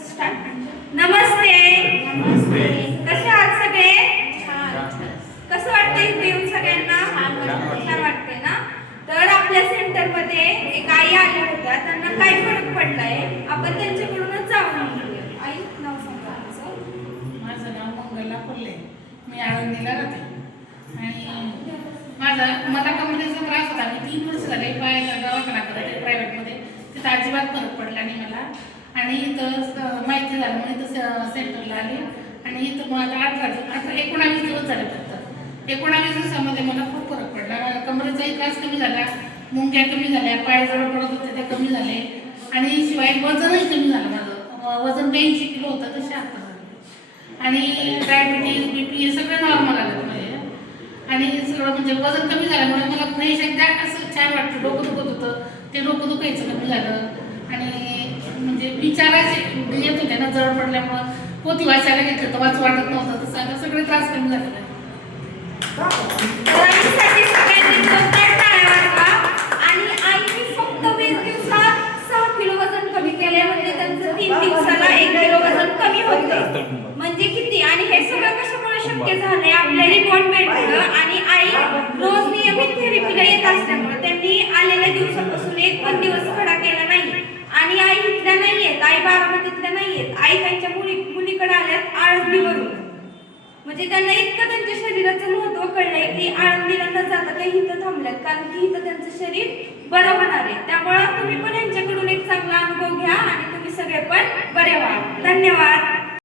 नमस्ते. नमस्ते. कसे आहात सगळे? कसं वाटतंय इथे येऊन सगळ्यांना? छान वाटतंय ना? तर आपल्या सेंटर मध्ये एक आई आल्या होत्या, त्यांना काय फरक पडलाय आपण त्यांच्याकडूनच जाणून घेऊया. आई, नाव सांगा तुमचं. माझं नाव मंगला कोल्हे, मी आळंदीला राहते आणि मला कमरेचा त्रास होता. मी 3 वर्ष झाले पायाचा दवाखाना करते प्रायव्हेटमध्ये, तिथं अजिबात फरक पडला नाही मला. आणि इथं माहिती झालं म्हणून इथं सेंटरला आले आणि इथं मग आता 19 दिवस झाले. फक्त 19 दिवसामध्ये मला खूप फरक पडला. कमरेचाही त्रास कमी झाला, मुंग्या कमी झाल्या, पाय जवळ पडत होते ते कमी झाले आणि शिवाय वजनही कमी झालं. माझं वजन 82 किलो होतं ते 76 झालं आणि डायबिटीज BP हे सगळं नॉर्मल आलं म्हणजे. आणि सगळं म्हणजे वजन कमी झाल्यामुळे मला फ्रेश एकदा असं छान वाटतं. डोकं दुखत होतं ते डोकं दुखायचं कमी झालं आणि म्हणजे विचारायचे येत होते ना, जवळ पडल्यामुळं पोथी वाचायला घेतलं तर वाचू वाटत नव्हतं, तसं सगळे त्रास कमी झालेले. आणि आईने फक्त 20 दिवसात 6 किलो वजन कमी केले, म्हणजे त्यांचं 3 दिवसाला 1 किलो वजन कमी होतं. म्हणजे किती? आणि हे सगळं कशामुळे शक्य झालंय? आपल्या रिपोर्ट भेटलं आणि आई रोज नियमित थेरपीला येत असल्यामुळे त्यांनी आलेल्या दिवसापासून एक पण दिवस खडा केला नाही. आणि आई इथल्या नाहीयेत, आई बारामतीतल्या नाहीयेत, आई त्यांच्या मुलीकडे आल्यात आळंदीवरून. म्हणजे त्यांना इतकं त्यांच्या शरीराचं महत्व कळलंय की आळंदीला न जाता ते इथं थांबल्यात, कारण की इथं त्यांचं शरीर बरं होणार आहे. त्यामुळे तुम्ही पण यांच्याकडून एक चांगला अनुभव घ्या आणि तुम्ही सगळे पण बरे व्हा. धन्यवाद.